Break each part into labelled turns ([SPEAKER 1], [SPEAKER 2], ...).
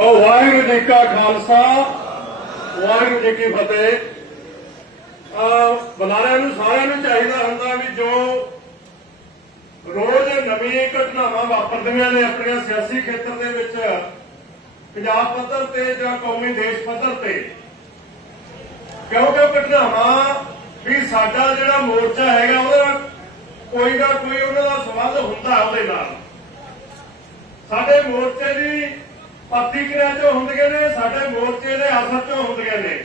[SPEAKER 1] ਵਾਹਿਗੁਰੂ ਜੀ ਕਾ ਖਾਲਸਾ, ਵਾਹਿਗੁਰੂ ਜੀ ਕੀ ਫਤਿਹ। ਆ ਬੁਲਾਰਿਆਂ ਨੂੰ ਸਾਰਿਆਂ ਨੂੰ ਚਾਹੀਦਾ ਹੁੰਦਾ ਵੀ ਜੋ ਰੋਜ਼ ਨਵੀਂ ਘਟਨਾਵਾਂ ਵਾਪਰਦੀਆਂ ਨੇ ਆਪਣੇ ਸਿਆਸੀ ਖੇਤਰ ਦੇ ਵਿੱਚ, ਪੰਜਾਬ ਪੱਧਰ ਤੇ ਜਾਂ ਕੌਮੀ ਦੇਸ਼ ਪੱਧਰ ਤੇ। ਕਿਉਂਕਿ ਘਟਨਾਵਾਂ ਵੀ ਸਾਡਾ ਜਿਹੜਾ ਮੋਰਚਾ ਹੈਗਾ, ਉਹਦਾ ਕੋਈ ਨਾ ਕੋਈ ਉਹਨਾਂ ਦਾ ਸੰਬੰਧ ਹੁੰਦਾ ਉਹਦੇ ਨਾਲ। ਸਾਡੇ ਮੋਰਚੇ ਦੀ ਪ੍ਰਤੀਕਿਰਿਆ ਚੋਂ ਹੁੰਦੀਆਂ ਨੇ, ਸਾਡੇ ਮੋਰਚੇ ਦੇ ਅਸਰ ਚੋਂ ਹੁੰਦੀਆਂ ਨੇ।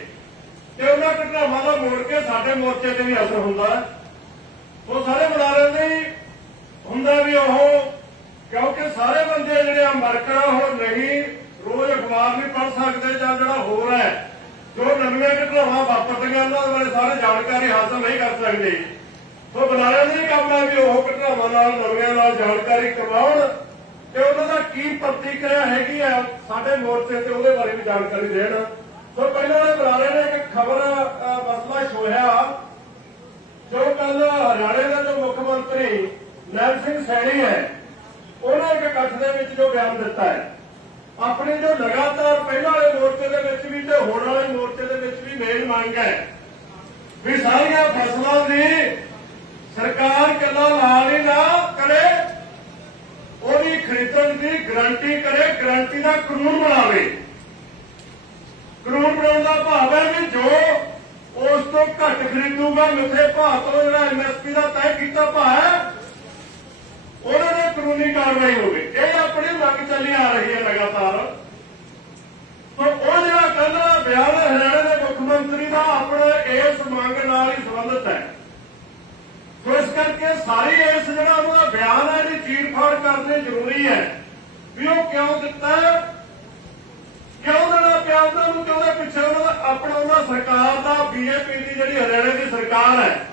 [SPEAKER 1] ਤੇ ਉਹਨਾਂ ਘਟਨਾਵਾਂ ਦਾ ਮੋੜ ਕੇ ਸਾਡੇ ਮੋਰਚੇ ਤੇ ਵੀ ਅਸਰ ਹੁੰਦਾ ਉਹ ਸਾਰੇ ਬੁਲਾਰੇ ਦੇ ਹੁੰਦਾ ਵੀ ਉਹ, ਕਿਉਂਕਿ ਸਾਰੇ ਬੰਦੇ ਜਿਹੜੇ ਆ ਮਰਕੜਾ ਉਹ ਨਹੀਂ, ਰੋਜ਼ ਅਖਬਾਰ ਨਹੀਂ ਪੜ੍ਹ ਸਕਦੇ ਜਾਂ ਜਿਹੜਾ ਹੋਰ ਹੈ, ਜੋ ਨਵੀਆਂ ਘਟਨਾਵਾਂ ਵਾਪਰਦੀਆਂ, ਉਹਨਾਂ ਬਾਰੇ ਸਾਰੇ ਜਾਣਕਾਰੀ ਹਾਸਲ ਨਹੀਂ ਕਰ ਸਕਦੇ। ਉਹ ਬੁਲਾਰੇ ਦਾ ਕੰਮ ਹੈ ਵੀ ਉਹ ਘਟਨਾਵਾਂ ਨਾਲ, ਨਵੀਆਂ ਨਾਲ ਜਾਣਕਾਰੀ ਕਰਵਾਉਣ। ਤੇ ਉਹਨਾਂ ਦਾ ਕੀ ਪ੍ਰਤੀਕਿਰਿਆ ਹੈਗੀ ਆ, ਸਾਡੇ ਮੋਰਚੇ ਤੇ ਉਹਦੇ ਬਾਰੇ ਵੀ ਜਾਣਕਾਰੀ ਦੇਣ। ਸੋ ਪਹਿਲਾਂ ਇਹ ਬੁਲਾਰੇ ਨੇ ਇੱਕ ਖਬਰ ਮਸਲਾ ਛੋਇਆ ਜੋ ਕੱਲ ਹਰਿਆਣੇ ਦਾ ਜੋ ਮੁੱਖ ਮੰਤਰੀ ਨੈਲ ਸਿੰਘ ਸੈਣੀ ਹੈ, ਉਹਨੇ ਇੱਕ ਇਕੱਠ ਦੇ ਵਿੱਚ ਜੋ ਬਿਆਨ ਦਿੱਤਾ ਹੈ। ਆਪਣੇ ਜੋ ਲਗਾਤਾਰ ਪਹਿਲਾਂ ਵਾਲੇ ਮੋਰਚੇ ਦੇ ਵਿੱਚ ਵੀ ਤੇ ਹੁਣ ਵਾਲੇ ਮੋਰਚੇ ਦੇ ਵਿੱਚ ਵੀ ਮੇਨ ਮੰਗ ਹੈ ਵੀ ਸਾਰੀਆਂ ਫਸਲਾਂ ਦੀ ਸਰਕਾਰ ਕੱਲਾ ਲਾ ਹੀ ਨਾ ਕਰੇ ਉਹਦੀ ਖਰੀਦਣ ਦੀ ਗਰੰਟੀ ਕਰੇ, ਗਰੰਟੀ ਦਾ ਕਾਨੂੰਨ ਬਣਾਵੇ। ਕਾਨੂੰਨ ਬਣਾਉਣ ਦਾ ਭਾਵ ਹੈ ਵੀ ਜੋ ਉਸ ਤੋਂ ਘੱਟ ਖਰੀਦੂਗਾ, ਮਿੱਥੇ ਭਾਅ ਤੋਂ ਜਿਹੜਾ ਐਮਐਸਪੀ ਦਾ ਤੈਅ ਕੀਤਾ ਭਾਅ ਹੈ ਉਹਨਾਂ ਦੇ ਕਾਨੂੰਨੀ ਕਾਰਵਾਈ ਹੋਵੇ। ਇਹ ਆਪਣੀ ਮੰਗ ਚੱਲੀ ਆ ਰਹੀ ਹੈ ਲਗਾਤਾਰ। ਤਾਂ ਉਹ ਜਿਹੜਾ ਕਹਿੰਦਾ, ਬਿਆਨ ਹਰਿਆਣਾ ਦੇ ਮੁੱਖ ਮੰਤਰੀ ਦਾ ਆਪਣੇ ਇਸ ਮੰਗ ਨਾਲ ਹੀ ਸੰਬੰਧਿਤ ਹੈ। ਸੋ ਇਸ ਕਰਕੇ ਸਾਰੀ ਇਸ ਜਿਹੜਾ ਉਹਦਾ ਬਿਆਨ ਹੈ ਇਹਦੀ ਚੀਰ ਫਾੜ ਕਰਨੀ ਜ਼ਰੂਰੀ ਹੈ। ਵੀ ਉਹ ਕਿਉਂ ਦਿੱਤਾ ਕਿਉਂ ਦੇਣਾ ਪਿਆ ਉਹਨਾਂ ਨੂੰ? ਕਿ ਪਿੱਛੇ ਉਹਨਾਂ ਦਾ ਆਪਣਾ ਉਹਨਾਂ ਸਰਕਾਰ ਦਾ ਬੀਜੇਪੀ ਦੀ ਜਿਹੜੀ ਹਰਿਆਣੇ ਦੀ ਸਰਕਾਰ ਹੈ।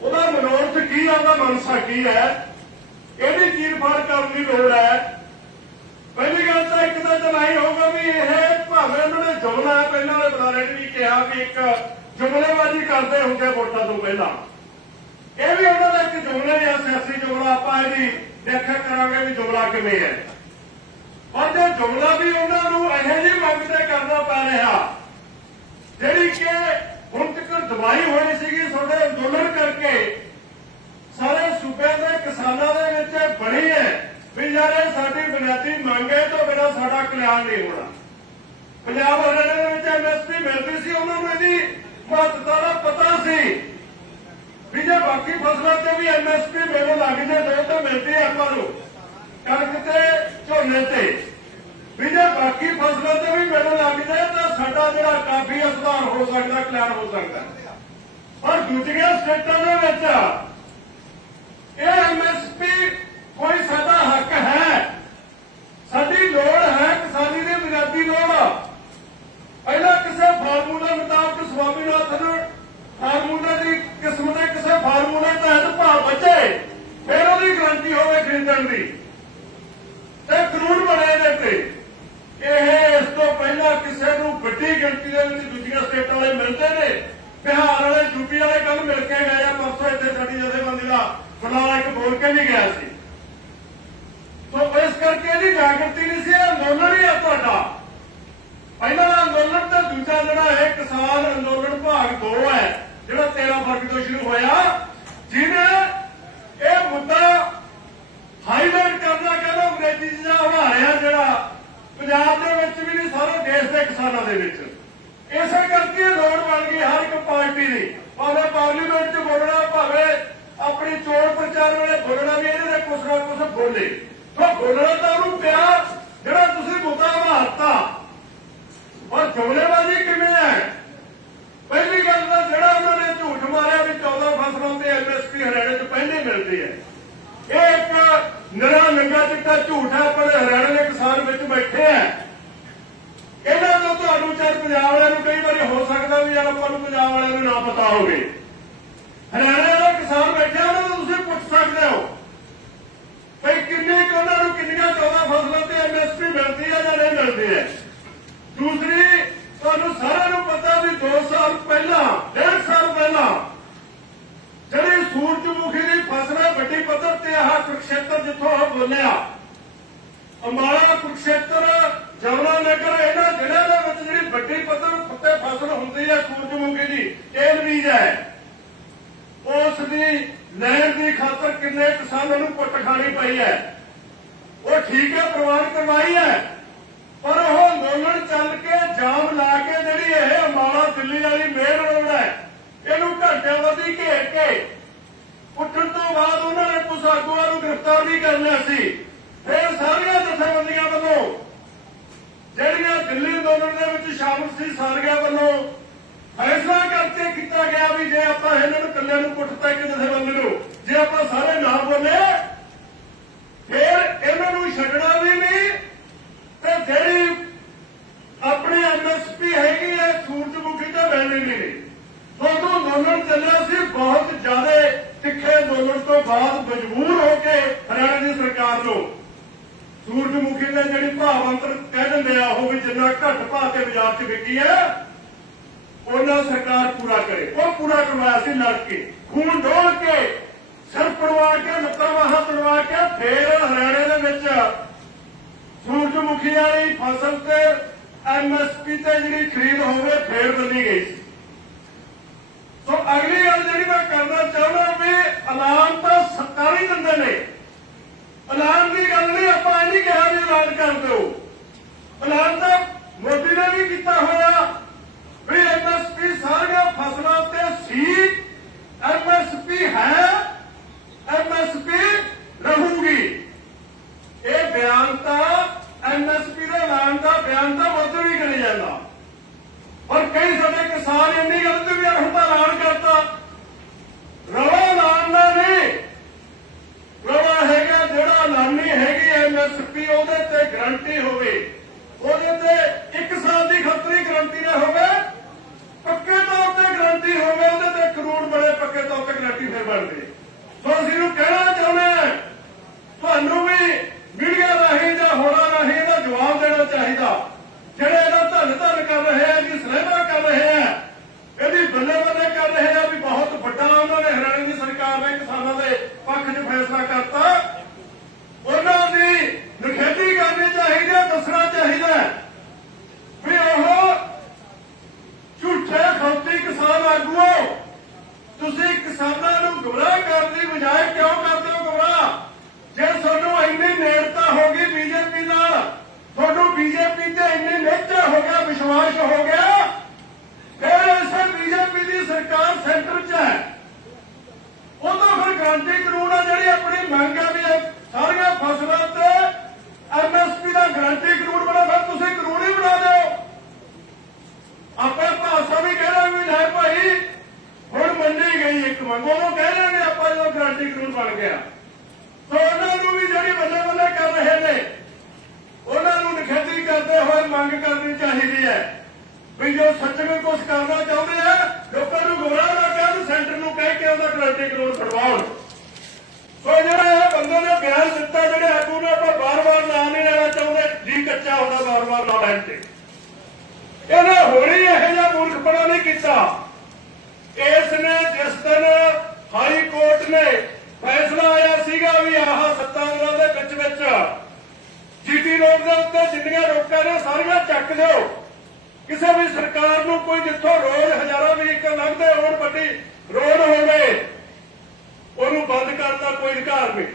[SPEAKER 1] ਉਹਦਾ ਮਨੋਰਥ ਕੀ ਹੈ ਉਹਦਾ ਮਨਸਾ ਕੀ ਹੈ? ਇਹਦੀ ਚੀਰ ਫਾੜ ਕਰਨ ਦੀ ਲੋੜ ਹੈ। ਪਹਿਲੀ ਗੱਲ ਤਾਂ ਇੱਕ ਤਾਂ ਜਨਾਈ ਹੋਊਗਾ ਵੀ ਇਹ ਭਾਵੇਂ ਉਹਨਾਂ ਨੇ ਜੁਮਲਾ ਹੈ, ਪਹਿਲਾਂ ਵਾਲੇ ਬੁਲਾਰੇ ਨੇ ਵੀ ਕਿਹਾ ਵੀ ਇੱਕ ਜੁਮਲੇਬਾਜ਼ੀ ਕਰਦੇ ਹੁੰਦੇ ਵੋਟਾਂ ਤੋਂ ਪਹਿਲਾਂ। ਇਹ ਵੀ ਉਹਨਾਂ ਦਾ ਇੱਕ ਜੁਮਲਾ ਹੈ ਸਿਆਸੀ ਜੁਮਲਾ। ਆਪਾਂ ਇਹਦੀ ਦੇਖਿਆ ਕਰਾਂਗੇ ਵੀ ਜੁਮਲਾ ਕਿਵੇਂ ਹੈ। ਪਰ ਜੇ ਜੁਮਲਾ ਵੀ ਉਹਨਾਂ ਨੂੰ ਇਹੋ ਜਿਹੀ ਮੰਗ ਤੇ ਕਰਨਾ ਪੈ ਰਿਹਾ, ਜਿਹੜੀ ਕਿ ਹੁਣ ਤੱਕ ਦਵਾਈ ਹੋਈ ਸੀਗੀ ਤੁਹਾਡੇ ਅੰਦੋਲਨ ਕਰਕੇ, ਸਾਰੇ ਸੂਬਿਆਂ ਦੇ ਕਿਸਾਨਾਂ ਦੇ ਵਿੱਚ ਬਣੀ ਹੈ ਵੀ ਯਾਰ ਇਹ ਸਾਡੀ ਬੁਨਿਆਦੀ ਮੰਗ ਹੈ ਤੋਂ ਬਿਨਾਂ ਸਾਡਾ ਕਲਿਆਣ ਨਹੀਂ ਹੋਣਾ। ਪੰਜਾਬ ਹਰਿਆਣਾ ਦੇ ਵਿੱਚ ਐਮਐਸਪੀ ਮਿਲਦੀ ਸੀ, ਉਹਨਾਂ ਨੂੰ ਇਹਦੀ ਮਹੱਤਤਾ ਦਾ ਪਤਾ ਸੀ। ਵੀ ਜੇ ਬਾਕੀ ਫਸਲਾਂ ਤੇ ਵੀ ਐਮਐਸਪੀ ਮਿਲਣ ਲੱਗ ਜੇ ਤਾਂ ਮਿਲਦੀ ਹੈ ਆਪਾਂ ਨੂੰ ਕਣਕ ਤੇ, ਝੋਨੇ ਤੇ। ਵੀ ਜੇ ਬਾਕੀ ਫਸਲਾਂ ਤੇ ਵੀ ਮਿਲਣ ਲੱਗ ਜਾਏ ਤਾਂ ਸਾਡਾ ਜਿਹੜਾ ਕਾਫੀ ਸੁਧਾਰ ਹੋ ਸਕਦਾ, ਕਲਿਆਣ ਹੋ ਸਕਦਾ। ਪਰ ਦੂਜੀਆਂ ਸਟੇਟਾਂ ਦੇ ਵਿੱਚ ਇਹ ਐਮਐਸਪੀ ਕੋਈ ਸਾਡਾ ਹੱਕ ਹੈ। ਸਾਡੀ ਲੋੜ ਹੈ ਕਿਸਾਨੀ ਦੀ ਬੁਨਿਆਦੀ ਲੋੜ। ਪਹਿਲਾਂ ਕਿਸੇ ਫਾਰਮੂਲੇ ਮੁਤਾਬਕ ਸਵਾਮੀਨਾਥਨ ਫਾਰਮੂਲੇ ਦੀ ਕਿਸਮ ਦੇ ਕਿਸੇ ਫਾਰਮੂਲੇ ਤਹਿਤ ਭਾਅ ਬਚੇ, ਫਿਰ ਉਹਦੀ ਗਰੰਟੀ ਹੋਵੇ ਖਰੀਦਣ ਦੀ। ਤੇ ਕਾਨੂੰਨ ਬਣੇ ਇਹਦੇ ਤੇ ਇਹ ਇਸ ਤੋਂ ਪਹਿਲਾਂ ਕਿਸੇ ਨੂੰ ਵੱਡੀ ਗਿਣਤੀ ਦੇ ਵਿੱਚ ਦੂਜੀਆਂ ਸਟੇਟਾਂ ਵਾਲੇ ਮਿਲਦੇ ਨੇ ਬਿਹਾਰ ਵਾਲੇ ਯੂਪੀ ਵਾਲੇ ਕੱਲ ਮਿਲ ਕੇ ਗਏ ਆ ਪਰਸੋਂ ਇੱਥੇ ਸਾਡੀ ਜਥੇਬੰਦੀ ਦਾ ਫਲਾਣਾ ਇੱਕ ਬੋਲ ਕੇ ਨਹੀਂ ਗਿਆ ਸੀ ਸੋ ਇਸ ਕਰਕੇ ਇਹਦੀ ਜਾਗਰਤੀ ਨਹੀਂ ਸੀ ਇਹ ਅੰਦੋਲਨ ਹੀ ਹੈ ਤੁਹਾਡਾ ਪਹਿਲਾਂ ਦਾ ਅੰਦੋਲਨ ਤੇ ਦੂਜਾ ਜਿਹੜਾ ਹੈ ਕਿਸਾਨ ਅੰਦੋਲਨ ਭਾਗ 2 ਹੈ ਜਿਹੜਾ 13 ਫਰਵਰੀ ਤੋਂ ਸ਼ੁਰੂ ਹੋਇਆ ਜਿਹਨੇ ਇਹ ਮੁੱਦਾ ਹਾਈਲਾਈਟ ਕਰਨਾ ਕਹਿੰਦਾ ਅੰਗਰੇਜ਼ੀ ਚ ਜਾਂ ਉਭਾਰਿਆ ਜਿਹੜਾ ਪੰਜਾਬ ਦੇ ਵਿੱਚ ਵੀ ਨਹੀਂ, ਸਾਰੇ ਦੇਸ਼ ਦੇ ਕਿਸਾਨਾਂ ਦੇ ਵਿੱਚ। ਇਸੇ ਕਰਕੇ ਲੋੜ ਬਣ ਗਈ ਹਰ ਇੱਕ ਪਾਰਟੀ ਦੀ। ਭਾਵੇਂ ਪਾਰਲੀਮੈਂਟ 'ਚ ਬੋਲਣਾ, ਭਾਵੇਂ ਆਪਣੀ ਚੋਣ ਪ੍ਰਚਾਰ ਵੇਲੇ ਬੋਲਣਾ ਵੀ, ਇਹਦੇ ਤੇ ਕੁਛ ਨਾ ਕੁਛ ਬੋਲੇ। ਤਾਂ ਬੋਲਣਾ ਤਾਂ ਉਹਨੂੰ ਪਿਆ, ਜਿਹੜਾ ਤੁਸੀਂ ਮੁੱਦਾ ਉਭਾਰਤਾ ਪਰ ਜੁਮਲੇਬਾਜ਼ੀ ਕਿਵੇਂ ਹੈ? ਪਹਿਲੀ ਗੱਲ ਤਾਂ ਜਿਹੜਾ ਉਹਨਾਂ ਨੇ ਝੂਠ ਮਾਰਿਆ ਵੀ 14 ਫਸਲਾਂ ਤੇ ਐਮਐਸਪੀ ਹਰਿਆਣੇ 'ਚ ਪਹਿਲੇ ਮਿਲਦੀ ਹੈ। ਇਹ ਇੱਕ ਨਰਾ ਨੰਗਾ ਚਿੱਟਾ ਝੂਠ ਹੈ ਆਪਣੇ ਹਰਿਆਣੇ ਦੇ ਕਿਸਾਨ ਵਿੱਚ ਬੈਠੇ ਆ ਇਹਨਾਂ ਤੋਂ ਤੁਹਾਨੂੰ ਚਾਰ ਪੰਜਾਬ ਵਾਲਿਆਂ ਨੂੰ ਕਈ ਵਾਰੀ ਹੋ ਸਕਦਾ ਵੀ ਯਾਰ ਆਪਾਂ ਨੂੰ ਪੰਜਾਬ ਵਾਲਿਆਂ ਨੂੰ ਨਾ ਪਤਾ ਹੋਵੇ। ਹਰਿਆਣੇ ਦਾ ਕਿਸਾਨ ਬੈਠਾ ਉਹਨਾਂ ਨੂੰ, ਤੁਸੀਂ ਪੁੱਛ ਸਕਦੇ ਹੋ। ਭਈ ਕਿੰਨੇ ਕੁ ਉਹਨਾਂ ਨੂੰ ਕਿੰਨੀਆਂ 14 ਫਸਲਾਂ ਤੇ ਐਮਐਸਪੀ ਮਿਲਦੀ ਹੈ ਜਾਂ ਨਹੀਂ ਮਿਲਦੀ ਹੈ? ਦੂਸਰੀ, ਤੁਹਾਨੂੰ ਸਾਰਿਆਂ ਨੂੰ ਪਤਾ ਵੀ 2 ਸਾਲ ਪਹਿਲਾਂ, ਡੇਢ ਸਾਲ ਪਹਿਲਾਂ ਜਿਹੜੀ ਸੂਰਜਮੁਖੀ ਦੀ ਫਸਲ ਹੈ, ਵੱਡੀ ਪੱਧਰ ਤੇ ਆਹ ਕੁਰਕਸ਼ੇਤਰ ਜਿੱਥੋਂ ਉਹ ਬੋਲਿਆ ਅੰਬਾਲਾ ਕੁਰਕਸ਼ੇਤਰ, ਜਮਨਾ ਨਗਰ, ਇਹਨਾਂ ਜ਼ਿਲ੍ਹਿਆਂ ਦਾ ਵੱਡੀ ਪੱਧਰ ਉੱਤੇ ਫਸਲ ਹੁੰਦੀ ਹੈ ਸੂਰਜਮੁਖੀ ਦੀ ਤੇਲ ਬੀਜ ਹੈ। ਉਸ ਦੀ ਲੈਣ ਦੀ ਖਾਤਰ ਕਿੰਨੇ ਕਿਸਾਨਾਂ ਨੂੰ ਕੁੱਟ ਖਾਣੀ ਪਈ ਹੈ। ਉਹ ਠੀਕ ਹੈ ਪ੍ਰਵਾਨ ਕਰਵਾਈ ਹੈ, ਪਰ ਉਹ ਅੰਦੋਲਨ ਚੱਲ ਕੇ ਜਾਮ ਲਾ ਕੇ ਜਿਹੜੀ ਇਹ ਅੰਬਾਲਾ ਦਿੱਲੀ ਵਾਲੀ ਮੇਨ ਰੋਡ ਹੈ, ਇਹਨੂੰ ਘੰਟਿਆਂ ਵਧੀ ਘੇਰ ਕੇ ਉੱਠਣ ਤੋਂ ਬਾਅਦ ਉਹਨਾਂ ਨੇ ਕੁਝ ਆਗੂਆਂ ਨੂੰ ਗ੍ਰਿਫਤਾਰ ਵੀ ਕਰ ਲਿਆ ਸੀ। ਫਿਰ ਸਾਰੀਆਂ ਜਥੇਬੰਦੀਆਂ ਵੱਲੋਂ ਜਿਹੜੀਆਂ ਦਿੱਲੀ ਅੰਦੋਲਨ ਦੇ ਵਿੱਚ ਸ਼ਾਮਲ ਸੀ ਸਾਰੀਆਂ ਵੱਲੋਂ ਫੈਸਲਾ ਕਰਕੇ ਕੀਤਾ ਗਿਆ ਵੀ ਜੇ ਆਪਾਂ ਇਹਨਾਂ ਨੂੰ ਇਕੱਲਿਆਂ ਨੂੰ ਕੁੱਟਤਾ ਇੱਕ ਜਥੇਬੰਦੀ ਨੂੰ, ਜੇ ਆਪਾਂ ਸਾਰੇ ਨਾ ਬੋਲੇ, ਫਿਰ ਇਹਨਾਂ ਨੂੰ ਛੱਡਣਾ ਵੀ ਨਹੀਂ, ਤੇ ਜਿਹੜੀ ਆਪਣੀ ਐਮਐਸਪੀ ਹੈਗੀ ਹੈ, ਸੂਰਜਮੁਖੀ ਤੇ ਮਿਲਣੀ ਵੀ ਨਹੀਂ। ਦੋਨੋਂ ਅੰਦੋਲਨ ਚੱਲਿਆ ਸੀ, ਬਹੁਤ ਜ਼ਿਆਦਾ ਤਿੱਖੇ ਅੰਦੋਲਨ ਤੋਂ ਬਾਅਦ ਮਜਬੂਰ ਹੋ ਕੇ ਹਰਿਆਣਾ ਦੀ ਸਰਕਾਰ ਨੂੰ ਸੂਰਜਮੁਖੀ ਨੇ ਜਿਹੜੀ ਭਾਵੰਤਰ ਕਹਿ ਦਿੰਦੇ ਆ, ਉਹ ਵੀ ਜਿੰਨਾ ਘੱਟ ਭਾਅ ਤੇ ਬਾਜ਼ਾਰ 'ਚ ਵਿਕੀ ਹੈ, ਉਹਨਾਂ ਸਰਕਾਰ ਪੂਰਾ ਕਰੇ। ਉਹ ਪੂਰਾ ਕਰਵਾਇਆ ਸੀ ਲੜ ਕੇ ਖੂਨ ਡੋਲ ਕੇ, ਸਿਰ ਪੜਵਾ ਕੇ, ਲੱਤਾਂ ਬਾਹਾਂ ਪੜਵਾ ਕੇ, ਫੇਰ ਹਰਿਆਣੇ ਦੇ ਵਿੱਚ ਸੂਰਜਮੁਖੀ ਵਾਲੀ ਫਸਲ ਤੇ ਐਮਐਸਪੀ ਤੇ ਜਿਹੜੀ ਖਰੀਦ ਹੋਵੇ, ਫੇਰ ਬੰਦੀ ਗਈ ਸੀ। ਸੋ ਅਗਲੀ ਗੱਲ ਜਿਹੜੀ ਮੈਂ ਕਰਨਾ ਚਾਹੁੰਦਾ ਵੀ ਐਲਾਨ ਤਾਂ ਸਰਕਾਰੀ ਦਿੰਦੇ ਨੇ। ਐਲਾਨ ਦੀ ਗੱਲ ਨਹੀਂ, ਆਪਾਂ ਇਹ ਨਹੀਂ ਕਿਹਾ ਵੀ ਐਲਾਨ ਕਰ ਦਿਓ। ਐਲਾਨ ਤਾਂ ਮੋਦੀ ਨੇ ਵੀ ਕੀਤਾ ਹੋਇਆ। ਵੀ ਐਮਐਸਪੀ ਸਾਰੀਆਂ ਫਸਲਾਂ ਤੇ ਸੀ ਐਮਐਸਪੀ ਹੈ ਐਮਐਸਪੀ ਰਹੂਗੀ। ਇਹ ਬਿਆਨ ਤਾਂ ਐਮਐਸਪੀ ਦੇ ਐਲਾਨ ਦਾ ਬਿਆਨ ਤਾਂ ਮੋਦੀ ਵੀ ਕਰੀ ਜਾਂਦਾ। ਔਰ ਕਈ ਸਾਡੇ ਕਿਸਾਨ ਇੰਨੀ ਗਲਤੀ ਵੀ ਯਾਰ ਹੁਣ ਤਾਂ ਐਲਾਨ ਕਰਤਾ। ਰਵਾ ਐਲਾਨ ਦਾ ਨਹੀਂ ਰਵਾ ਹੈਗਾ ਜਿਹੜਾ ਐਲਾਨੀ ਹੈਗੀ ਐਮਐਸਪੀ ਉਹਦੇ ਤੇ ਗਰੰਟੀ ਹੋਵੇ ਉਹਦੇ ਤੇ 1 ਸਾਲ ਦੀ ਖਤਰੀ ਗਰੰਟੀ ਨਾ ਹੋਵੇ ਪੱਕੇ ਤੌਰ ਤੇ ਗਰੰਟੀ ਹੋਵੇ ਉਹਦੇ ਤੇ ਕਰੋੜ ਬੜੇ ਪੱਕੇ ਤੌਰ ਤੇ ਗਰੰਟੀ ਫਿਰ ਬਣਦੀ ਸੋ ਅਸੀਂ ਨੂੰ ਕਹਿਣਾ ਚਾਹੁੰਦੇ ਹਾਂ ਤੁਹਾਨੂੰ ਵੀ ਮੀਡੀਆ ਰਾਹੀਂ ਜਾਂ ਹੋਰਾਂ ਰਾਹੀਂ ਇਹਦਾ ਜਵਾਬ ਦੇਣਾ ਚਾਹੀਦਾ ਜਿਹੜੇ ਇਹਦਾ ਧੰਨ ਧੰਨ ਕਰ ਰਹੇ ਆ ਜੀ ਸਲੇਮਾ ਕਰ ਰਹੇ ਆ ਇਹਦੀ ਬੱਲੇ ਬੱਲੇ ਕਰ ਰਹੇ ਆ ਵੀ ਬਹੁਤ ਵੱਡਾ ਉਹਨਾਂ ਨੇ ਹਰਿਆਣਾ ਦੀ ਸਰਕਾਰ ਨੇ ਕਿਸਾਨਾਂ ਦੇ ਪੱਖ 'ਚ ਫੈਸਲਾ ਕਰਤਾ ਉਹਨਾਂ ਦੀ ਨਿਖੇਧੀ ਕਰਨੀ ਚਾਹੀਦੀ ਹੈ ਦੱਸਣਾ ਚਾਹੀਦਾ ਹੈ ਵੀ ਉਹ ਝੂਠੇ ਖੌਤੀ ਕਿਸਾਨ ਆਗੂਓ ਤੁਸੀਂ ਕਿਸਾਨਾਂ ਨੂੰ ਗੁੰਮਰਾਹ ਕਰਨ ਦੀ ਬਜਾਏ ਕਿਉਂ ਕਰਦੇ ਹੋ ਗੁੰਮਰਾਹ ਜੇ ਤੁਹਾਨੂੰ ਇੰਨੀ ਨੇੜਤਾ ਹੋ ਗਈ ਬੀਜੇਪੀ ਨਾਲ ਤੁਹਾਨੂੰ ਬੀਜੇਪੀ ਤੇ ਇੰਨੀ ਨਿਹਚਾ ਹੋ ਗਿਆ ਵਿਸ਼ਵਾਸ ਹੋ ਗਿਆ ਫਿਰ ਇਸੇ ਬੀਜੇਪੀ ਦੀ ਸਰਕਾਰ ਸੈਂਟਰ 'ਚ ਹੈ ਉਦੋਂ ਫਿਰ ਗਾਂਧੀ ਕਾਨੂੰਨ ਆ ਜਿਹੜੀ ਆਪਣੀ ਮੰਗ ਆ ਵੀ ਇਹ ਸਾਰੀਆਂ ਫਸਲਾਂ ਤੇ ਐਮਐਸਪੀ ਦਾ ਗਾਰੰਟੀ ਕਾਨੂੰਨ ਬਣਾ ਫਿਰ ਤੁਸੀਂ ਕਾਨੂੰਨ ਹੀ ਬਣਾ ਦਿਓ ਆਪੇ ਭਾਸ਼ਾ ਵੀ ਕਹਿਣਾ ਵੀ ਲੈ ਭਾਈ ਹੁਣ ਮੰਨੀ ਗਈ ਇੱਕ ਮੰਗ ਉਹਨੂੰ ਕਹਿ ਰਹੇ ਨੇ ਆਪਾਂ ਜਦੋਂ ਗਾਰੰਟੀ ਕਾਨੂੰਨ ਬਣ ਗਿਆ ਸੋ ਉਹਨਾਂ ਨੂੰ ਵੀ ਜਿਹੜੀ ਬੱਲੇ ਬੱਲੇ ਕਰ ਰਹੇ ਨੇ ਉਹਨਾਂ ਨੂੰ ਨਿਖੇਧੀ ਕਰਦੇ ਹੋਏ ਮੰਗ ਕਰਨੀ ਚਾਹੀਦੀ ਹੈ ਵੀ ਜੋ ਸੱਚਮੁੱਚ ਕੁਝ ਕਰਨਾ ਚਾਹੁੰਦੇ ਆ ਲੋਕਾਂ ਨੂੰ ਗੁੰਮਰਾਹ ਨਾ ਕਰਨ ਸੈਂਟਰ ਨੂੰ ਕਹਿ ਕੇ ਉਹਦਾ ਗਾਰੰਟੀ ਕਾਨੂੰਨ ਛਡਵਾਉਣ ਸੋ ਜਿਹੜਾ ਇਹ ਬੰਦੇ ਨੇ ਬਿਆਨ ਦਿੱਤਾ ਜਿਹੜੇ ਆਗੂ ਨੇ ਆਪਾਂ ਬਾਰ-ਬਾਰ ਨਾਂ ਨਹੀਂ ਲੈਣਾ ਚਾਹੁੰਦੇ ਜੀ ਕੱਚਾ ਹੁੰਦਾ ਬਾਰ-ਬਾਰ ਨਾਂ ਲੈਣ ਤੇ ਇਹਨੇ ਹੋਣੀ ਇਹੋ ਜਿਹਾ ਮੂਰਖਪਣਾ ਨਹੀਂ ਕੀਤਾ। ਇਸ ਨੇ ਜਿਸ ਦਿਨ ਹਾਈ ਕੋਰਟ ਨੇ ਫੈਸਲਾ ਆਇਆ ਸੀਗਾ ਵੀ ਆਹ ਸੱਤਾਂ ਦੇ ਵਿੱਚ ਵਿੱਚ ਜੀਟੀ ਰੋਡ ਦੇ ਉੱਤੇ ਜਿੰਨੀਆਂ ਰੋਕਾਂ ਨੇ ਸਾਰੀਆਂ ਚੱਕ ਦਿਓ ਕਿਸੇ ਵੀ ਸਰਕਾਰ ਨੂੰ ਕੋਈ ਜਿੱਥੋਂ ਰੋਜ਼ ਹਜ਼ਾਰਾਂ ਵਹੀਕਲ ਲੰਘਦੇ ਹੋਣ ਵੱਡੀ ਰੋਡ ਹੋਵੇ, ਉਹਨੂੰ ਬੰਦ ਕਰਨ ਦਾ ਕੋਈ ਅਧਿਕਾਰ ਨਹੀਂ।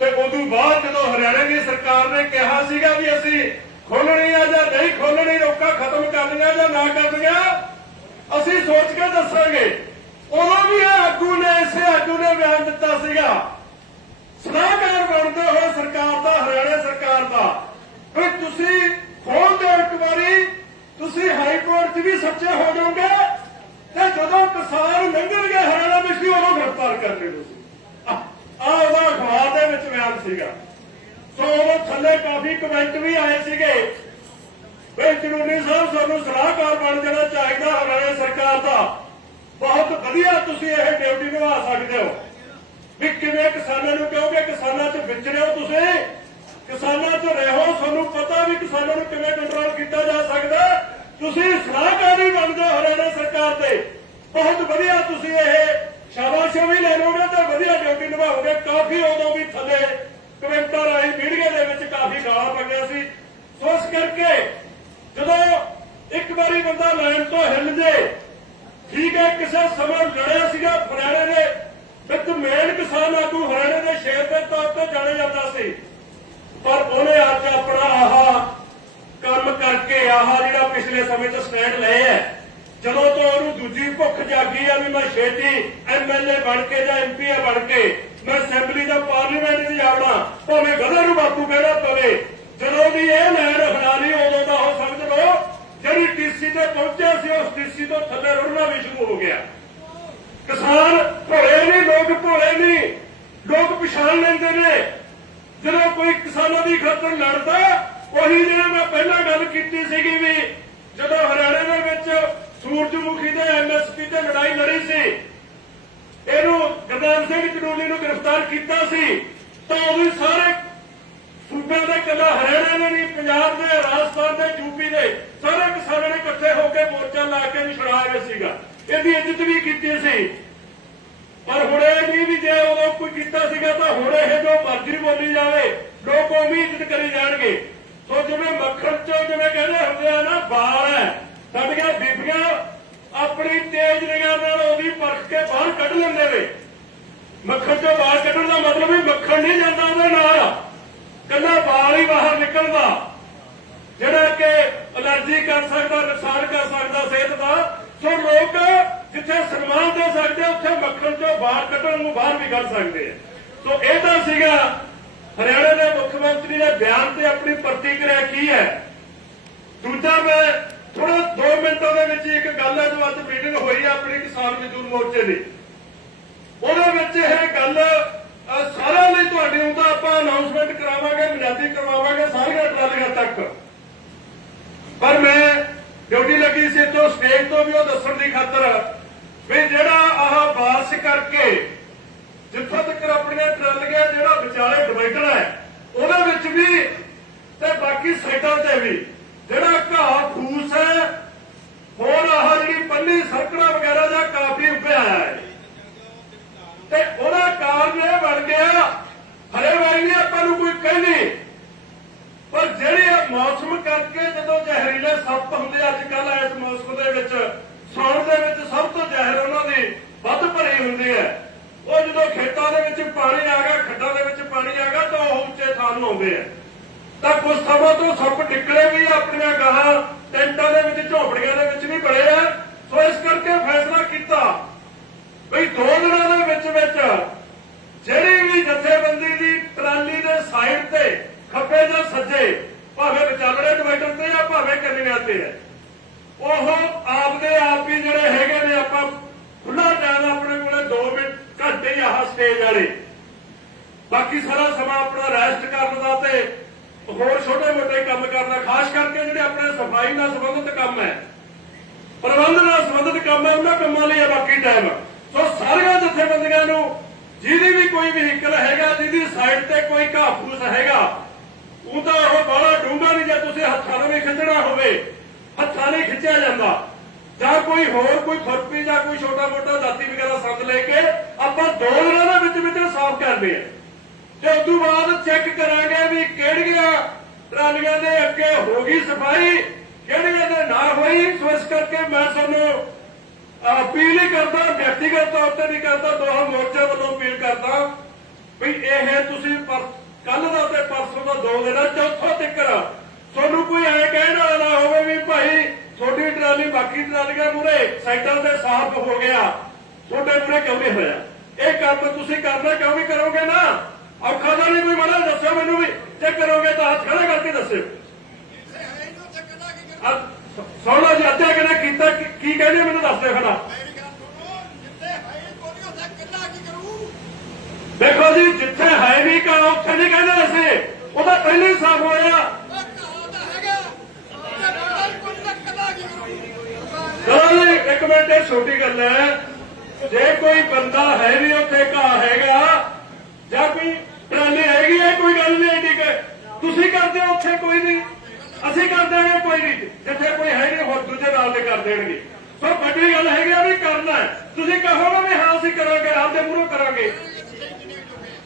[SPEAKER 1] ਤੇ ਉਦੋਂ ਬਾਅਦ ਜਦੋਂ ਹਰਿਆਣਾ ਦੀ ਸਰਕਾਰ ਨੇ ਕਿਹਾ ਸੀਗਾ ਵੀ ਅਸੀਂ ਖੋਲਣੀ ਆ ਜਾਂ ਨਹੀਂ ਖੋਲਣੀ, ਰੋਕਾਂ ਖਤਮ ਕਰਨੀਆਂ ਜਾਂ ਨਾ ਕਰਨੀਆਂ ਅਸੀਂ ਸੋਚ ਕੇ ਦੱਸਾਂਗੇ। ਉਦੋਂ ਵੀ ਇਹ ਆਗੂ ਨੇ, ਇਸੇ ਆਗੂ ਨੇ ਬਿਆਨ ਦਿੱਤਾ ਸੀਗਾ। ਸਲਾਹਕਾਰ ਬਣਦੇ ਹੋਏ ਸਰਕਾਰ ਦਾ, ਹਰਿਆਣਾ ਸਰਕਾਰ ਦਾ। ਵੀ ਤੁਸੀਂ ਖੋਲ ਦਿਓ ਇੱਕ ਵਾਰੀ, ਤੁਸੀਂ ਹਾਈ ਕੋਰਟ 'ਚ ਵੀ ਸੱਚੇ ਹੋ ਜਾਓਗੇ ਤੇ ਜਦੋਂ ਕਿਸਾਨ ਲੰਘਣਗੇ ਹਰਿਆਣਾ ਵਿੱਚ ਵੀ ਉਦੋਂ ਗ੍ਰਿਫਤਾਰ ਕਰਨੇ ਤੁਸੀਂ। ਆਹ ਉਹਦਾ ਅਖਬਾਰ ਦੇ ਵਿੱਚ ਬਿਆਨ ਸੀਗਾ। ਉਹ ਕਾਫੀ ਕਮੈਂਟ ਵੀ ਆਏ ਸੀਗੇ। ਵੀ ਕਾਨੂੰਨੀ ਸਾਹਿਬ, ਸਾਨੂੰ ਸਲਾਹਕਾਰ ਬਣ ਜਾਣਾ ਚਾਹੀਦਾ ਹਰਿਆਣਾ ਸਰਕਾਰ ਦਾ। ਬਹੁਤ ਵਧੀਆ ਤੁਸੀਂ ਇਹ ਡਿਊਟੀ ਨਿਭਾ ਸਕਦੇ ਹੋ। ਵੀ ਕਿਵੇਂ ਕਿਸਾਨਾਂ ਨੂੰ ਕਹੋਗੇ, ਕਿਸਾਨਾਂ 'ਚ ਵਿਚਰਿਓ ਤੁਸੀਂ। ਕਿਸਾਨਾਂ 'ਚ ਰਹੋ, ਤੁਹਾਨੂੰ ਪਤਾ ਵੀ ਕਿਸਾਨਾਂ ਨੂੰ ਕਿਵੇਂ ਕੰਟਰੋਲ ਕੀਤਾ ਜਾ ਸਕਦਾ ਤੁਸੀਂ ਸਲਾਹਕਾਰੀ ਬਣਦੇ ਹੋ ਹਰਿਆਣਾ ਸਰਕਾਰ ਦੇ ਬਹੁਤ ਵਧੀਆ ਤੁਸੀਂ ਇਹ ਸ਼ਾਬਾਸ਼ ਵੀ ਲੈ ਲਓਗੇ ਤੇ ਵਧੀਆ ਡਿਊਟੀ ਨਿਭਾਓਗੇ। ਕਾਫੀ ਉਦੋਂ ਵੀ ਥੱਲੇ ਕਮੈਂਟਾਂ ਰਾਹੀਂ ਮੀਡੀਆ ਦੇ ਵਿੱਚ ਕਾਫੀ ਗਾਲਾਂ ਪਈਆਂ ਸੀ ਸੋ ਇਸ ਕਰਕੇ ਜਦੋਂ ਇੱਕ ਵਾਰੀ ਬੰਦਾ ਲਾਈਨ ਤੋਂ ਹਿੱਲ ਜੇ ਠੀਕ ਹੈ, ਕਿਸੇ ਸਮਾਂ ਲੜਿਆ ਸੀਗਾ ਹਰਿਆਣੇ ਦੇ ਵਿੱਚ ਮੇਨ ਕਿਸਾਨ ਆਗੂ ਹਰਿਆਣੇ ਦੇ ਸ਼ੇਰ ਦੇ ਤੌਰ ਤੇ ਜਾਣਿਆ ਜਾਂਦਾ ਸੀ। ਪਰ ਉਹਨੇ ਅੱਜ ਆਪਣਾ ਆਹਾ ਕੰਮ ਕਰਕੇ ਆਹਾ ਜਿਹੜਾ ਪਿਛਲੇ ਸਮੇਂ 'ਚ ਸਟੈਂਡ ਲਏ ਹੈ, ਜਦੋਂ ਤੋਂ ਉਹਨੂੰ ਦੂਜੀ ਭੁੱਖ ਜਾਗੀ ਆ ਵੀ ਮੈਂ ਛੇਤੀ ਐਮਐਲਏ ਬਣ ਕੇ ਜਾਂ ਐਮਪੀ ਬਣ ਕੇ ਮੈਂ ਅਸੈਂਬਲੀ ਦਾ ਪਾਰਲੀਮੈਂਟ 'ਚ ਜਾਵਣਾ ਭਾਵੇਂ ਗਧੇ ਨੂੰ ਬਾਪੂ ਕਹਿਣਾ ਪਵੇ ਜਦੋਂ ਦੀ ਇਹ ਲੈਣ ਹਰਾ ਉਦੋਂ ਦਾ ਹੋ ਸਮਝ ਲਓ, ਜਿਹੜੀ ਟੀਸੀ ਤੇ ਪਹੁੰਚਿਆ ਸੀ, ਉਸ ਟੀਸੀ ਤੋਂ ਥੱਲੇ ਰੁੜਨਾ ਵੀ ਸ਼ੁਰੂ ਹੋ ਗਿਆ। ਕਿਸਾਨ ਭੋਲੇ ਨਹੀਂ, ਲੋਕ ਭੋਲੇ ਨਹੀਂ, ਲੋਕ ਪਛਾਣ ਲੈਂਦੇ ਨੇ। ਜਦੋਂ ਕੋਈ ਕਿਸਾਨਾਂ ਦੀ ਖਾਤਰ ਲੜਦਾ, ਉਹੀ ਜਿਹੜਾ ਮੈਂ ਪਹਿਲਾਂ ਗੱਲ ਕੀਤੀ ਸੀਗੀ ਵੀ, ਜਦੋਂ ਹਰਿਆਣੇ ਦੇ ਵਿੱਚ ਸੂਰਜਮੁਖੀ ਦੇ ਐਮਐਸਪੀ ਤੇ ਲੜਾਈ ਲੜੀ ਸੀ, ਇਹਨੂੰ ਗਰਦਾਨ ਸਿੰਘ ਕਨੂਲੀ ਨੂੰ ਗ੍ਰਿਫਤਾਰ ਕੀਤਾ ਸੀ, ਤਾਂ ਉਹ ਸਾਰੇ ਸੂਬਿਆਂ ਦੇ ਕੱਲਾ ਹਰਿਆਣਾ ਦੇ ਨਹੀਂ ਪੰਜਾਬ ਦੇ ਰਾਜਸਥਾਨ ਦੇ ਯੂਪੀ ਦੇ ਸਾਰੇ ਕਿਸਾਨਾਂ ਨੇ ਇਕੱਠੇ ਹੋ ਕੇ ਮੋਰਚਾ ਲਾ ਕੇ ਵੀ ਛੁਡਾਇਆ ਸੀਗਾ। ਇਹਦੀ ਇੱਜ਼ਤ ਵੀ ਕੀਤੀ ਸੀ। ਪਰ ਹੁਣ ਇਹ ਨਹੀਂ ਵੀ ਜੇ ਉਦੋਂ ਕੋਈ ਕੀਤਾ ਸੀਗਾ ਤਾਂ ਹੁਣ ਇਹ ਜੋ ਮਰਜ਼ੀ ਬੋਲੀ ਜਾਵੇ, ਲੋਕ ਉਹ ਵੀ ਇੱਜ਼ਤ ਕਰੀ ਜਾਣਗੇ। ਸੋ ਜਿਵੇਂ ਮੱਖਣ ਚੋਂ ਜਿਵੇਂ ਕਹਿੰਦੇ ਹੁੰਦੇ ਆ ਨਾ, ਬਾਲ ਹੈ। ਸਾਡੀਆਂ ਬੀਬੀਆਂ ਆਪਣੀ ਤੇਜ਼ ਨਿਗਾਹ ਨਾਲ ਉਹਦੀ ਪਰਖ ਕੇ ਬਾਹਰ ਕੱਢ ਲੈਂਦੇ ਨੇ। ਮੱਖਣ ਚੋਂ ਬਾਹਰ ਕੱਢਣ ਦਾ ਮਤਲਬ ਵੀ ਮੱਖਣ ਨਹੀਂ ਜਾਂਦਾ ਉਹਦੇ ਨਾਲ। ਹੀ ਬਾਹਰ ਜਿਹੜਾ ਕਿ ਅਲਰਜੀ ਕਰ ਸਕਦਾ, ਨੁਕਸਾਨ ਕਰ ਸਕਦਾ ਸਿਹਤ ਦਾ, ਸੋ ਲੋਕ ਜਿੱਥੇ ਸਨਮਾਨ ਦੇ ਸਕਦੇ ਉੱਥੇ ਮੱਖਣ ਚੋਂ ਬਾਹਰ ਕੱਢਣ ਨੂੰ ਬਾਹਰ ਵੀ ਕੱਢ ਸਕਦੇ ਆ। ਸੋ ਇਹ ਤਾਂ ਸੀਗਾ ਹਰਿਆਣਾ ਦੇ ਮੁੱਖ ਮੰਤਰੀ ਦੇ ਬਿਆਨ ਤੇ ਆਪਣੀ ਪ੍ਰਤੀਕਿਰਿਆ ਕੀ ਹੈ। ਦੂਜਾ ਮੈਂ ਥੋੜਾ 2 ਮਿੰਟਾਂ ਦੇ ਵਿੱਚ ਇੱਕ ਗੱਲ ਹੈ, ਜੋ ਅੱਜ ਮੀਟਿੰਗ ਹੋਈ ਹੈ ਆਪਣੀ ਕਿਸਾਨ ਮਜ਼ਦੂਰ ਮੋਰਚੇ ਦੀ। ਉਹਦੇ ਵਿੱਚ ਇਹ ਗੱਲ ਅਹ, ਸਾਰਿਆਂ ਲਈ ਤੁਹਾਡੀ ਹੁੰਦਾ ਆਪਾਂ ਅਨਾਉਂਸਮੈਂਟ ਕਰਾਵਾਂਗੇ ਮਿਲਾਦੀ ਕਰਵਾਵਾਂਗੇ ਸਾਰੀਆਂ ਟਰਾਲੀਆਂ ਤੱਕ। ਪਰ ਮੈਂ ਡਿਊਟੀ ਲੱਗੀ ਸੀ ਤੋਂ ਸਟੇਜ ਤੋਂ ਵੀ ਉਹ ਦੱਸਣ ਦੀ ਖਾਤਰ ਵੀ ਜਿਹੜਾ ਆਹ ਬਾਰਸ ਕਰਕੇ ਜਿੱਥੋਂ ਤੱਕ ਆਪਣੀਆਂ ਟਰਾਲੀਆਂ ਜਿਹੜਾ ਵਿਚਾਲੇ ਡਿਵਾਈਡਰ ਹੈ ਉਹਦੇ ਵਿੱਚ ਵੀ ਤੇ ਬਾਕੀ ਸਾਈਡਾਂ ਤੇ ਵੀ ਜਿਹੜਾ ਘਾਹ ਫੂਸ ਹੈ ਹੋਰ ਆਹ ਜਿਹੜੀ ਪੰਨੀ ਸਰਕੜਾ ਵਗੈਰਾ ਦਾ ਕਾਫੀ ਉੱਪਰ ਆਇਆ ਹੈ। ਤੇ ਉਹਦਾ ਕਾਰਨ ਇਹ ਬਣ ਗਿਆ, ਹਰੇ ਵਾਰੀ ਨਹੀਂ ਆਪਾਂ ਨੂੰ ਕੋਈ ਕਹਿੰਦੀ। ਪਰ ਜਿਹੜੇ ਮੌਸਮ ਕਰਕੇ ਜਦੋਂ ਜ਼ਹਿਰੀਲੇ ਸੱਪ ਹੁੰਦੇ ਅੱਜ ਕੱਲ ਇਸ ਮੌਸਮ ਦੇ ਵਿੱਚ, ਸੌਣ ਦੇ ਵਿੱਚ ਸਭ ਤੋਂ ਜ਼ਹਿਰ ਉਹਨਾਂ ਦੀ ਵੱਧ ਭਰੀ ਹੁੰਦੀ ਹੈ। ਉਹ ਜਦੋਂ ਖੇਤਾਂ ਦੇ ਵਿੱਚ ਪਾਣੀ ਆ ਗਿਆ, ਖੱਡਾਂ ਦੇ ਵਿੱਚ ਪਾਣੀ ਆ ਗਿਆ, ਤਾਂ ਉਹ ਉੱਚੇ ਥਾਂ ਨੂੰ ਆਉਂਦੇ ਆ। ਤਾਂ ਕੁਝ ਸਮਾਂ ਤੋਂ ਸੱਪ ਨਿਕਲੇ ਵੀ ਆਪਣੀਆਂ ਗਾਹਾਂ, ਟੈਂਟਾਂ ਦੇ ਵਿੱਚ, ਝੋਪੜੀਆਂ ਦੇ ਵਿੱਚ ਵੀ ਬੜੇ ਆ। ਸੋ ਇਸ ਕਰਕੇ ਫੈਸਲਾ ਕੀਤਾ ਬਈ ਦੋ ਦਿਨਾਂ ਦੇ ਵਿੱਚ ਵਿੱਚ ਜਿਹੜੀ ਵੀ ਜਥੇਬੰਦੀ ਦੀ ਟਰਾਲੀ ਦੇ ਸਾਈਡ ਤੇ ਖੱਬੇ ਜਾਂ ਸੱਜੇ, ਭਾਵੇਂ ਵਿਚਾਲੜੇ ਡਿਵਾਈਡਰ ਤੇ ਆ, ਭਾਵੇਂ ਕੰਨੀਆਂ ਤੇ ਹੈ ਉਹ ਆਪਦੇ ਆਪ ਹੀ ਜਿਹੜੇ ਹੈਗੇ ਨੇ, ਆਪਾਂ ਖੁੱਲਾ ਟਾਈਮ ਆਪਣੇ ਕੋਲੇ 2 ਮਿੰਟ ਘੰਟੇ ਹੀ ਆਹ ਸਟੇਜ ਵਾਲੇ। ਬਾਕੀ ਸਾਰਾ ਸਮਾਂ ਆਪਣਾ ਰੈਸਟ ਕਰਨ ਦਾ ਤੇ ਹੋਰ ਛੋਟੇ ਮੋਟੇ ਕੰਮ ਕਰਨਾ ਖਾਸ ਕਰਕੇ ਜਿਹੜੇ ਆਪਣੇ ਸਫ਼ਾਈ ਨਾਲ ਸੰਬੰਧਿਤ ਕੰਮ ਹੈ। ਪ੍ਰਬੰਧ ਨਾਲ ਸੰਬੰਧਿਤ ਕੰਮ ਹੈ, ਉਹਨਾਂ ਕੰਮਾਂ ਲਈ ਹੈ ਬਾਕੀ ਟਾਈਮ ਸੋ ਸਾਰੀਆਂ ਜਥੇਬੰਦੀਆਂ ਨੂੰ, ਜਿਹਦੀ ਵੀ ਕੋਈ ਵਹੀਕਲ ਹੈਗਾ, ਜਿਹਦੀ ਸਾਈਡ ਤੇ ਕੋਈ ਘਾਹ ਹੈਗਾ, ਉਹ ਤਾਂ ਉਹ ਬਾਹਲਾ ਡੂੰਘਾ ਨਹੀਂ ਜੇ ਤੁਸੀਂ ਹੱਥਾਂ ਨਾਲ ਵੀ ਖਿੱਚਣਾ ਹੋਵੇ, ਹੱਥਾਂ ਨਾਲ ਖਿੱਚਿਆ ਜਾਂਦਾ। ਜਾਂ ਕੋਈ ਹੋਰ ਕੋਈ ਖੁਰਪੀ ਜਾਂ ਕੋਈ ਛੋਟਾ ਮੋਟਾ ਦਾਤੀ ਵਗੈਰਾ ਸੰਦ ਲੈ ਕੇ ਆਪਾਂ ਦੋ ਦਿਨਾਂ ਦੇ ਵਿੱਚ ਵਿੱਚ ਸਾਫ਼ ਕਰਦੇ ਆ। ਤੇ ਉਸ ਤੋਂ ਬਾਅਦ ਚੈੱਕ ਕਰਾਂਗੇ ਵੀ ਕਿਹੜੀਆਂ ਟਰਾਲੀਆਂ ਦੇ ਅੱਗੇ ਹੋ ਗਈ ਸਫ਼ਾਈ, ਕਿਹੜੀਆਂ ਦੇ ਨਾ ਹੋਈ, ਸੋ ਇਸ ਕਰਕੇ ਮੈਂ ਤੁਹਾਨੂੰ ਅਪੀਲ ਹੀ ਕਰਦਾ ਵਿਅਕਤੀਗਤ ਤੌਰ ਤੇ ਨਹੀਂ ਕਰਦਾ ਦੋਹਾਂ ਮੋਰਚੇ ਵੱਲੋਂ ਅਪੀਲ ਕਰਦਾ ਵੀ ਇਹ ਤੁਸੀਂ ਕੱਲ ਦਾ ਤੇ ਪਰਸੋਂ ਦਾ ਦੋ ਦਿਨ ਚੌਥਾ ਤਿੱਕਰ ਤੁਹਾਨੂੰ ਕੋਈ ਐ ਕਹਿਣ ਵਾਲਾ ਨਾ ਹੋਵੇ ਵੀ ਭਾਈ ਤੁਹਾਡੀ ਟਰਾਲੀ ਬਾਕੀ ਟਰਾਲੀਆਂ ਮੂਰੇ ਸਾਈਡਾਂ ਤੇ ਸਾਫ਼ ਹੋ ਗਿਆ। ਤੁਹਾਡੇ ਮੂਰੇ ਕਿਉਂ ਨਹੀਂ ਹੋਇਆ? ਇਹ ਕੰਮ ਤੁਸੀਂ ਕਰਨਾ ਕਿਉਂ ਨਹੀਂ ਕਰੋਗੇ ਨਾ? ਔਖਾ ਤਾਂ ਨਹੀਂ ਕੋਈ ਮਾੜਾ ਦੱਸਿਓ ਮੈਨੂੰ ਵੀ। ਜੇ ਕਰੋਗੇ ਤਾਂ ਹੱਥ ਖੜਾ ਕਰਕੇ ਦੱਸਿਓ। ਸੋਹਣਾ ਸੋਣਾ ਜੀ ਅੱਧੇ ਕਿਨੇ ਕੀਤਾ, ਕੀ- ਕਹਿੰਦੇ ਮੈਨੂੰ ਦੱਸ ਦੇ ਖੜਾ। ਦੇਖੋ ਜੀ, ਜਿੱਥੇ ਹੈ ਨਹੀਂ ਕਾ ਉੱਥੇ ਨਹੀਂ ਕਹਿੰਦੇ ਅਸੀਂ। ਉਹਦਾ ਤਾਂ ਪਹਿਲਾਂ ਹੀ ਸਾਫ਼ ਹੋਇਆ। ਚਲੋ ਜੀ, ਇੱਕ ਮਿੰਟ, ਇਹ ਛੋਟੀ ਗੱਲ ਹੈ। ਜੇ ਕੋਈ ਬੰਦਾ ਹੈ ਵੀ ਉੱਥੇ ਘਾਹ ਹੈਗਾ, ਜਾਂ ਕੋਈ ਟਰਾਲੀ ਹੈਗੀ ਹੈ, ਕੋਈ ਗੱਲ ਨਹੀਂ, ਠੀਕ ਹੈ। ਤੁਸੀਂ ਕਰਦੇ ਹੋ ਉੱਥੇ, ਕੋਈ ਨਹੀਂ। ਅਸੀਂ ਕਰ ਦੇਵਾਂਗੇ, ਕੋਈ ਨਹੀਂ। ਜਿੱਥੇ ਕੋਈ ਹੈਗੇ ਹੋਰ ਦੂਜੇ ਨਾਲ ਦੇ ਕਰ ਦੇਣਗੇ। ਸੋ ਵੱਡੀ ਗੱਲ ਹੈਗੀ ਆ ਵੀ ਕਰਨਾ ਤੁਸੀਂ ਕਹੋਗੇ ਵੀ ਹਾਂ, ਅਸੀਂ ਕਰਾਂਗੇ, ਆਪਦੇ ਮੂਹਰੋਂ ਕਰਾਂਗੇ।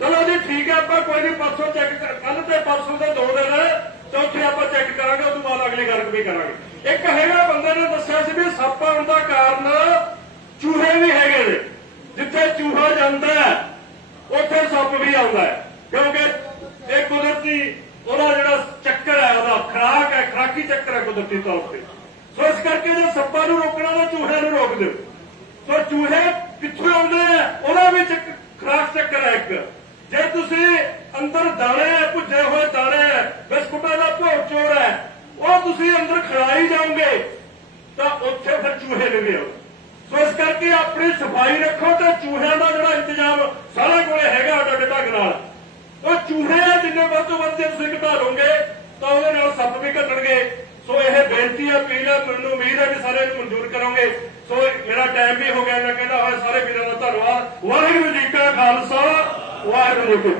[SPEAKER 1] ਚਲੋ ਜੀ, ਠੀਕ ਹੈ, ਆਪਾਂ ਕੋਈ ਨਹੀਂ, ਪਰਸੋਂ ਚੈੱਕ ਕੱਲ ਤੇ ਪਰਸੋਂ ਦੇ ਦੋ ਦਿਨ ਤੇ ਉੱਥੇ ਆਪਾਂ ਚੈੱਕ ਕਰਾਂਗੇ ਉਹ ਤੋਂ ਬਾਅਦ ਖਤਮ ਹੀ ਕਰਾਂਗੇ। ਇੱਕ ਹੈਗਾ, ਬੰਦੇ ਨੇ ਦੱਸਿਆ ਸੀ ਵੀ ਸੱਪ ਆਉਣ ਦਾ ਕਾਰਨ ਚੂਹੇ ਵੀ ਹੈਗੇ ਨੇ। ਜਿੱਥੇ ਚੂਹਾ ਜਾਂਦਾ ਉੱਥੇ ਸੱਪ ਵੀ ਆਉਂਦਾ ਕਿਉਂਕਿ ਇਹ ਕੁਦਰਤੀ ਉਹਦਾ ਜਿਹੜਾ ਚੱਕਰ ਹੈ ਉਹਦਾ ਖਰਾਕ ਹੈ ਖਰਾਕੀ ਚੱਕਰ ਹੈ ਕੁਦਰਤੀ ਤੌਰ ਤੇ। ਸੋ ਇਸ ਕਰਕੇ ਜੇ ਸੱਪਾਂ ਨੂੰ ਰੋਕਣਾ ਤਾਂ ਚੂਹਿਆਂ ਨੂੰ ਰੋਕ ਦਿਓ। ਸੋ ਚੂਹੇ ਕਿੱਥੋਂ ਆਉਂਦੇ ਆ, ਉਹਦਾ ਵੀ ਚੱਕ ਖਰਾਕ ਚੱਕਰ ਹੈ ਇੱਕ। ਜੇ ਤੁਸੀਂ ਅੰਦਰ ਦਾਣੇ ਭੁੱਜੇ ਹੋਏ ਦਾਣੇ ਬਿਸਕੁਟਾਂ ਦਾ ਭੋਗ ਚੋਰ ਹੈ ਉਹ ਤੁਸੀਂ ਅੰਦਰ ਖਿਲਾਈ ਜਾਓਗੇ, ਤਾਂ ਉੱਥੇ ਫਿਰ ਚੂਹੇ ਲੱਗੇ ਹੋ ਸੋ ਇਸ ਕਰਕੇ ਆਪਣੀ ਸਫ਼ਾਈ ਰੱਖੋ, ਤੇ ਚੂਹਿਆਂ ਦਾ ਜਿਹੜਾ ਇੰਤਜ਼ਾਮ ਸਾਰਾ ਕੋਲੇ ਹੈਗਾ ਤੁਹਾਡੇ ਢੰਗ ਨਾਲ। ਉਹ ਚੂਹੇ ਜਿੰਨੇ ਵੱਧ ਤੋਂ ਵੱਧ ਤੁਸੀਂ ਘਟਾ ਲਓਗੇ, ਤਾਂ ਉਹਦੇ ਨਾਲ ਸੱਪ ਵੀ ਘਟਣਗੇ। ਸੋ ਇਹ ਬੇਨਤੀ ਹੈ, ਅਪੀਲ ਹੈ, ਮੈਨੂੰ ਉਮੀਦ ਹੈ ਕਿ ਸਾਰੇ ਇਹਨੂੰ ਮਨਜ਼ੂਰ ਕਰੋਗੇ। ਸੋ ਮੇਰਾ ਟਾਈਮ ਵੀ ਹੋ ਗਿਆ, ਮੈਂ ਕਹਿੰਦਾ ਹੋਇਆ ਸਾਰੇ ਵੀਰਾਂ ਦਾ ਧੰਨਵਾਦ। ਵਾਹਿਗੁਰੂ ਜੀ ਕਾ ਖਾਲਸਾ, ਵਾਹਿਗੁਰੂ ਜੀ ਕੀ